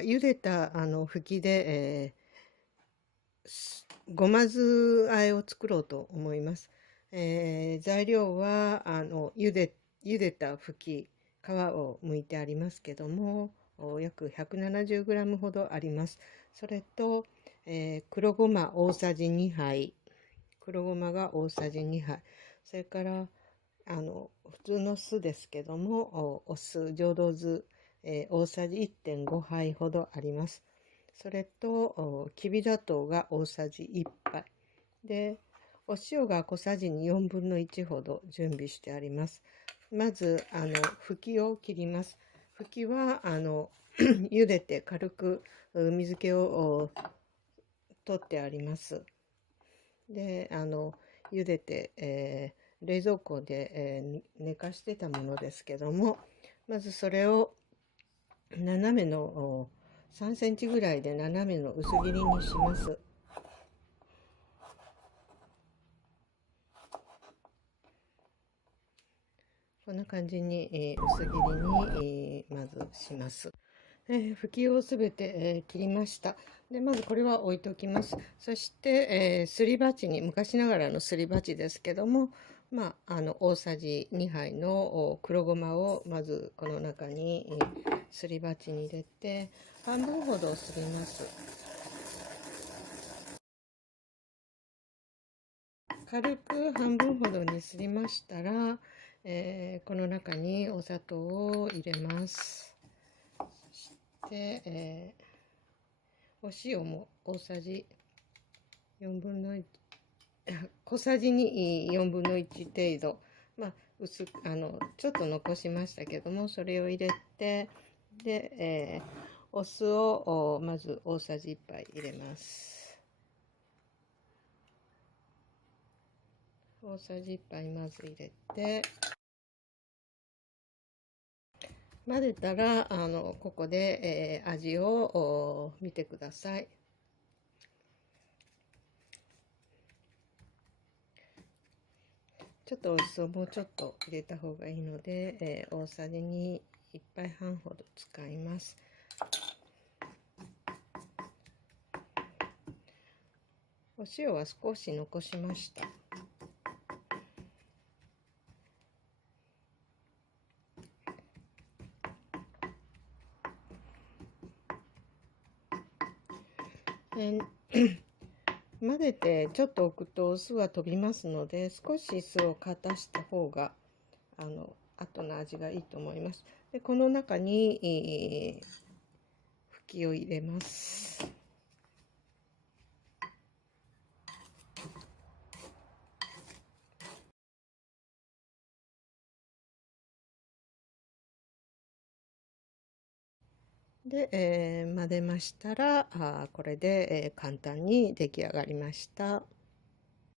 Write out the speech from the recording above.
は茹でたふきで、ごま酢和えを作ろうと思います。材料は茹でたふき、皮を剥いてありますけども、約 170g ほどあります。それと、黒ごま大さじ2杯、黒ごまが大さじ2杯、それから普通の酢ですけども、お酢、浄土酢、大さじ 1.5 杯ほどあります。それと、きび砂糖が大さじ1杯。で、お塩が小さじに4分の1ほど準備してあります。まず、ふきを切ります。ふきは、茹でて軽く水気を取ってあります。で、茹でて、冷蔵庫で、寝かしてたものですけども、まずそれを斜めの3センチぐらいで斜めの薄切りにします。こんな感じに、薄切りに、まずします。ふきをすべて、切りました。で、まずこれは置いておきます。そして、すり鉢に、昔ながらのすり鉢ですけども、大さじ2杯の黒ごまをまずこの中に、すり鉢に入れて、半分ほどすります。軽く半分ほどにすりましたら、この中にお砂糖を入れます。そして、お塩も大さじ4分の1、小さじに4分の1程度、薄くちょっと残しましたけども、それを入れて、で、お酢をまず大さじ1杯入れます。大さじ1杯まず入れて、混ぜたらここで、味を見てください。ちょっとお酢をもうちょっと入れた方がいいので、大さじに1杯半ほど使います。お塩は少し残しました。混ぜてちょっと置くと酢は飛びますので、少し酢をかたした方が後の味がいいと思います。で、この中に、ふきを入れます。で、混ぜましたら、これで、簡単に出来上がりました。